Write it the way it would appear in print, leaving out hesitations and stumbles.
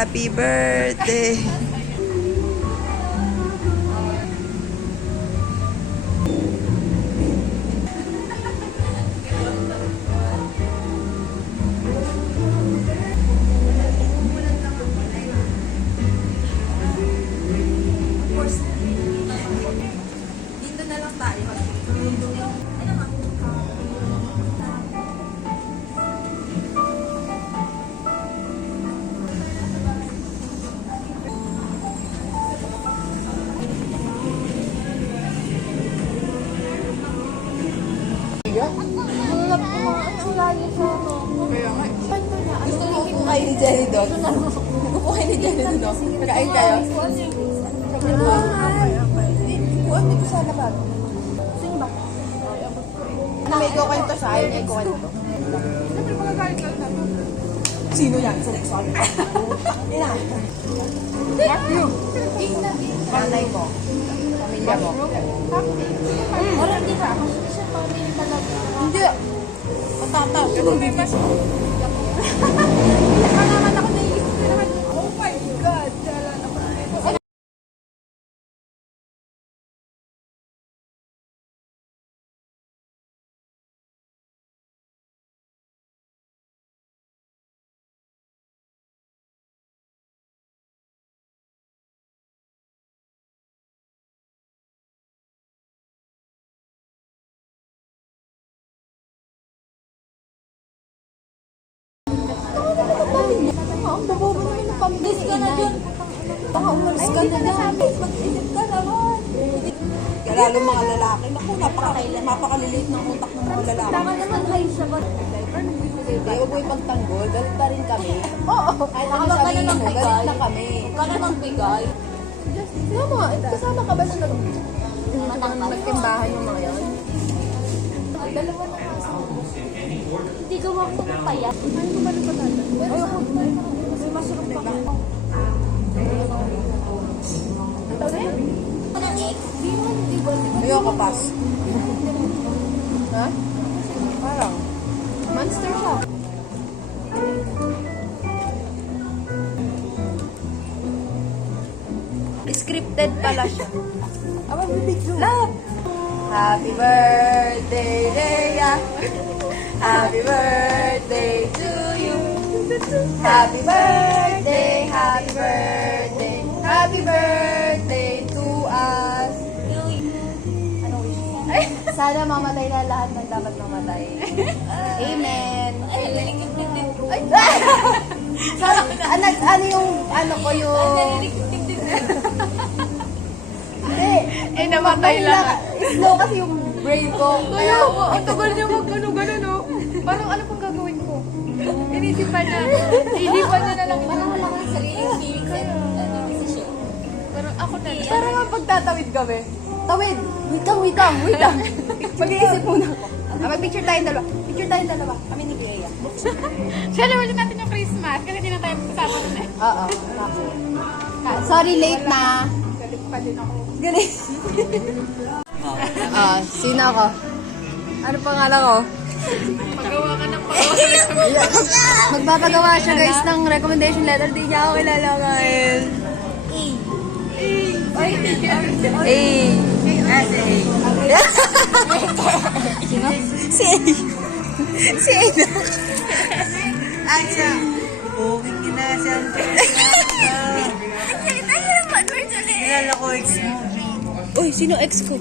Happy birthday. Dito na lang tayo. Ang layo sa Gusto mo po kayo ni Jelly Dog? Gusto po kayo ni Jelly Dog? Kain kayo? Kuwan dito sa laban. Sino ba? May go kwento siya, ayaw may go kwento. Sino yan? Sa next one? Ina. Nanay mo. Pamilya mo. Wala, di ba? Hindi siya pamilya talaga. Hindi. Patataw. May mas... Baka naman ako naiisip na naman. Oh my God! Dala na ko. Ang babobo naman ng pamilya. Ka na dyan. Baka umalis ka na dyan. Mag-isip ka naman. Kaya lalo mga lalaki. Naku, napakalilit ng utak ng mga lalaki. Baka naman high siya ba? Kaya huwag mo ipagtanggol. Galit pa rin kami. Oo. Kahit Baka ano ka na sabihin lang mo, bigay. galit na kami. Baka na lang bigay. Kasama ka ba sa Nagtimbahan yung mga yan? Dalawa na kaso. Hindi gawa ko payat. Ano ko ba nagpatala? Ayoko. May masarap pa ka. Anong egg? Di mo, di ba? Ayoko, pass. Ha? Parang. Monster siya. Scripted pala siya. Aba, bibig love! Happy birthday, Leia! Happy birthday to you! Happy birthday, happy birthday, happy birthday to us! Sana mamatay na lahat ng dapat mamatay. Amen! Ay, narinig din. Ay! Ano yung, ano ko yung... Narinig din. Hindi! Eh, namatay lahat. Slow kasi yung brain ko. Kaya ako, ang tagal niya mag-ano-gano'n, no? Parang ano pang gagawin ko? Inisipan niya. Ilipan niya na lang. Parang wala kang sariling feelings at decision. Parang ako na. Parang nga pagtatawid kami. Tawid! Wait lang. Mag-iisip muna ako. Mag-picture tayong dalawa. Picture tayong dalawa. Kami ni Bea. Celebrate natin yung Christmas kasi di na tayo kasama nun eh. Oo. Sorry, late na. Galit pa din ako. Galing. Sino ako? Ano pangalan ko? Magawa ka ng pagawa. Magpapagawa siya guys ng recommendation letter. Di niya ako kilala ngayon. Sino? Si A. Si A na. Asya. Bukit kinasyan. Kilala ko ex mo. Uy, sino ex ko?